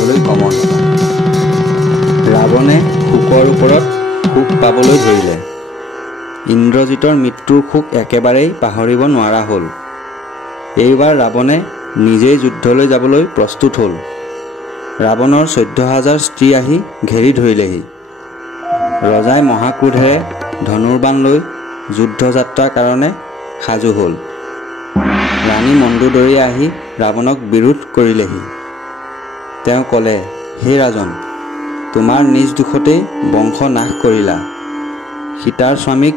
যুদ্ধলৈ গমন। ৰাৱণে শোকৰ ওপৰত শোক পাবলৈ ধৰিলে। ইন্দ্ৰজিতৰ মৃত্যুৰ শোক একেবাৰেই পাহৰিব নোৱাৰা হ'ল। এইবাৰ ৰাৱণে নিজেই যুদ্ধলৈ যাবলৈ প্ৰস্তুত হ'ল। ৰাৱণৰ 14,000 স্ত্ৰী আহি ঘেৰি ধৰিলেহি। ৰজাই মহাক্ৰোধেৰে ধনুৰ্বাণ লৈ যুদ্ধযাত্ৰাৰ কাৰণে সাজু হ'ল। ৰাণী মণ্ডোদৰীয়ে আহি ৰাৱণক বিৰোধ কৰিলেহি। তেওঁ ক'লে, হে ৰাজন, তোমাৰ নিজ দোষতেই বংশ নাশ কৰিলা। সীতাৰ স্বামীক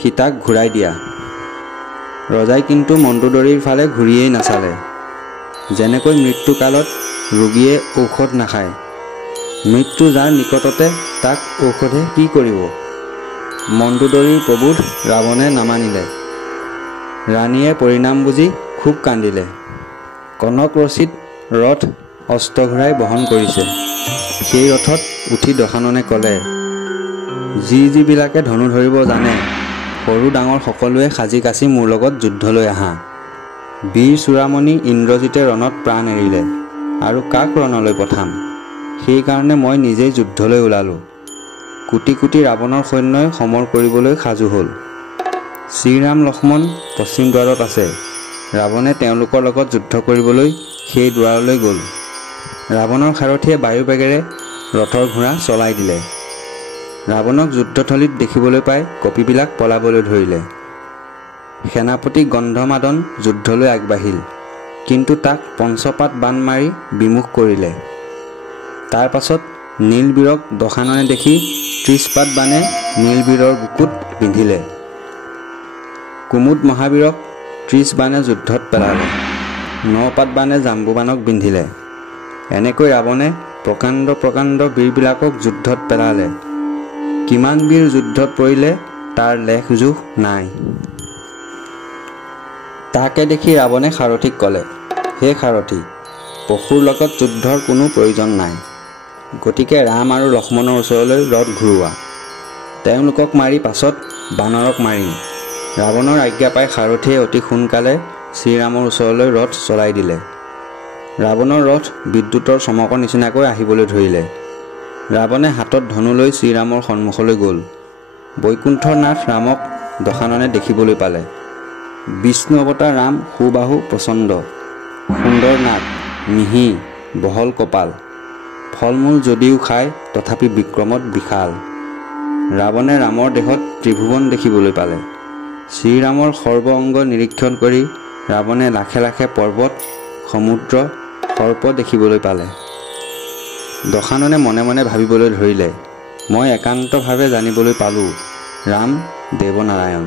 সীতাক ঘূৰাই দিয়া। ৰজাই কিন্তু মণ্ডোদৰীৰ ফালে ঘূৰিয়েই নাচালে। যেনেকৈ মৃত্যুকালত ৰোগীয়ে ঔষধ নাখায়, মৃত্যু যাৰ নিকটতে তাক ঔষধে কি কৰিব। মণ্ডোদৰীৰ প্ৰবোধ ৰাৱণে নামানিলে। ৰাণীয়ে পৰিণাম বুজি খুব কান্দিলে। কনক ৰচিত ৰথ অষ্টঘোৰাই বহন কৰিছে। সেই ৰথত উঠি দশাননে ক'লে, যিবিলাকে ধনু ধৰিব জানে, সৰু ডাঙৰ সকলোৱে সাজি কাচি মোৰ লগত যুদ্ধলৈ আহা। বীৰ চূড়ামণি ইন্দ্ৰজিতে ৰণত প্ৰাণ এৰিলে, আৰু কাক ৰণলৈ পঠাম? সেইকাৰণে মই নিজেই যুদ্ধলৈ ওলালোঁ। কোটি কোটি ৰাৱণৰ সৈন্যই সমৰ কৰিবলৈ সাজু হ'ল। শ্ৰীৰাম লক্ষ্মণ পশ্চিম দ্বাৰত আছে। ৰাৱণে তেওঁলোকৰ লগত যুদ্ধ কৰিবলৈ সেই দুৱাৰলৈ গ'ল। ৰাৱণৰ সাৰথীয়ে বায়ু বেগেৰে ৰথৰ ঘোঁৰা চলাই দিলে। ৰাৱণক যুদ্ধথলীত দেখিবলৈ পাই কপিবিলাক পলাবলৈ ধৰিলে। সেনাপতি গন্ধমাদন যুদ্ধলৈ আগবাঢ়িল, কিন্তু তাক পঞ্চপাত বাণ মাৰি বিমুখ কৰিলে। তাৰ পাছত নীলবীৰক দশাননে দেখি 30 পাত বাণে নীলবীৰৰ বুকুত বিন্ধিলে। কুমুদ মহাবীৰক 30 বাণে যুদ্ধত পেলালে। 9 পাত বাণে জাম্বুবাণক বিন্ধিলে। এনেকৈ ৰাৱণে প্ৰকাণ্ড প্ৰকাণ্ড বীৰবিলাকক যুদ্ধত পেলালে। কিমান বীৰ যুদ্ধত পৰিলে তাৰ লেখ জোখ নাই। তাকে দেখি ৰাৱণে সাৰথীক ক'লে, হে সাৰথী, পশুৰ লগত যুদ্ধৰ কোনো প্ৰয়োজন নাই। গতিকে ৰাম আৰু লক্ষ্মণৰ ওচৰলৈ ৰথ ঘূৰোৱা। তেওঁলোকক মাৰি পাছত বানৰক মাৰিম। ৰাৱণৰ আজ্ঞা পাই সাৰথীয়ে অতি সোনকালে শ্ৰীৰামৰ ওচৰলৈ ৰথ চলাই দিলে। ৰাৱণৰ ৰথ বিদ্যুতৰ চমকৰ নিচিনাকৈ আহিবলৈ ধৰিলে। ৰাৱণে হাতত ধনু লৈ শ্ৰীৰামৰ সন্মুখলৈ গ'ল। বৈকুণ্ঠৰ নাথ ৰামক দশাননে দেখিবলৈ পালে। বিষ্ণু অৱতাৰ ৰাম সুবাহু প্ৰচণ্ড, সুন্দৰ নাক, মিহি বহল কপাল, ফল মূল যদিও খায় তথাপি বিক্ৰমত বিশাল। ৰাৱণে ৰামৰ দেহত ত্ৰিভুৱন দেখিবলৈ পালে। শ্ৰীৰামৰ সৰ্ব অংগ নিৰীক্ষণ কৰি ৰাৱণে লাখে লাখে পৰ্বত, সমুদ্ৰ, সৰ্প দেখিবলৈ পালে। দশাননে মনে মনে ভাবিবলৈ ধৰিলে, মই একান্তভাৱে জানিবলৈ পালোঁ ৰাম দেৱনাৰায়ণ।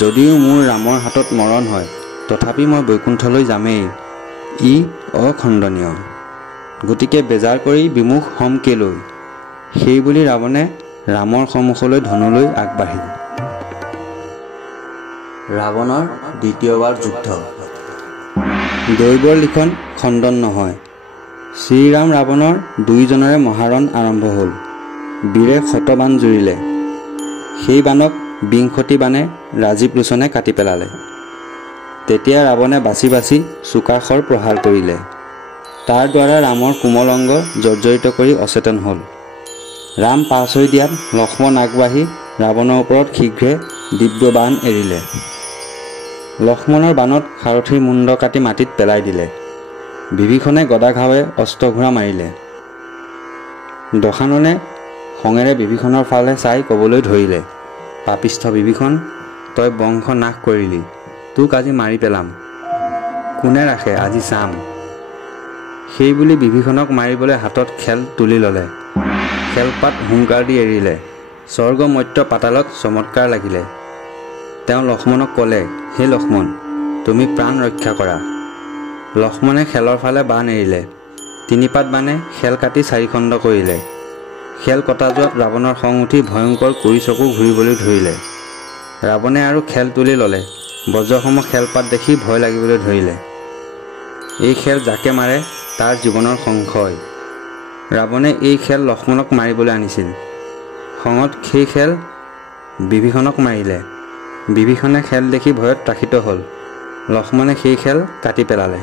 যদিও মোৰ ৰামৰ হাতত মৰণ হয়, তথাপি মই বৈকুণ্ঠলৈ যামেই। ই অখণ্ডনীয়। গতিকে বেজাৰ কৰি বিমুখ হম কেলৈ? সেইবুলি ৰাৱণে ৰামৰ সন্মুখলৈ ধনু লৈ আগবাঢ়িল। ৰাৱণৰ দ্বিতীয়বাৰ যুদ্ধ। দৈৱৰ লিখন খণ্ডন নহয়। শ্ৰীৰাম ৰাৱণৰ দুয়োজনৰে মহাৰণ আৰম্ভ হ'ল। বীৰে শতবাণ জুৰিলে। সেই বাণক 20 বাণে ৰাজীৱ লোচনে কাটি পেলালে। তেতিয়া ৰাৱণে বাছি বাছি চোকাশৰ প্ৰহাৰ কৰিলে। তাৰ দ্বাৰা ৰামৰ কোমল অংগ জৰ্জৰিত কৰি অচেতন হ'ল। ৰাম পাছ হৈ দিয়াত লক্ষ্মণ আগবাঢ়ি ৰাৱণৰ ওপৰত শীঘ্ৰে দিব্য বাণ এৰিলে। লক্ষ্মণৰ বাণত সাৰথীৰ মুণ্ড কাটি মাটিত পেলাই দিলে। বিভীষণে গদাঘাৱে অষ্টঘোৰা মাৰিলে। দশাননে খঙেৰে বিভীষণৰ ফালে চাই ক'বলৈ ধৰিলে, পাপিষ্ঠ বিভীষণ, তই বংশ নাশ কৰিলি, তোক আজি মাৰি পেলাম। কোনে ৰাখে আজি চাম। সেইবুলি বিভীষণক মাৰিবলৈ হাতত খেল তুলি ল'লে। খেলপাত হুংকাৰ দি এৰিলে। স্বৰ্গ মৰ্ত্য পাতালত চমৎকাৰ লাগিলে। তেওঁ লক্ষ্মণক ক'লে, হে লক্ষ্মণ, তুমি প্ৰাণ ৰক্ষা কৰা। লক্ষ্মণে খেলৰ ফালে বাণ এৰিলে। 3 পাত বাণে খেল কাটি 4 খণ্ড কৰিলে। খেল কটা যোৱাত ৰাৱণৰ খং উঠি ভয়ংকৰ কুৰি চকু ঘূৰিবলৈ ধৰিলে। ৰাৱণে আৰু খেল তুলি ল'লে। বজ্ৰসম খেলপাত দেখি ভয় লাগিবলৈ ধৰিলে। এই খেল যাকে মাৰে তাৰ জীৱনৰ সংশয়। ৰাৱণে এই খেল লক্ষ্মণক মাৰিবলৈ আনিছিল। খঙত সেই খেল বিভীষণক মাৰিলে। বিভীষণে খেল দেখি ভয়ত ত্ৰাসিত হ'ল। লক্ষ্মণে সেই খেল কাটি পেলালে।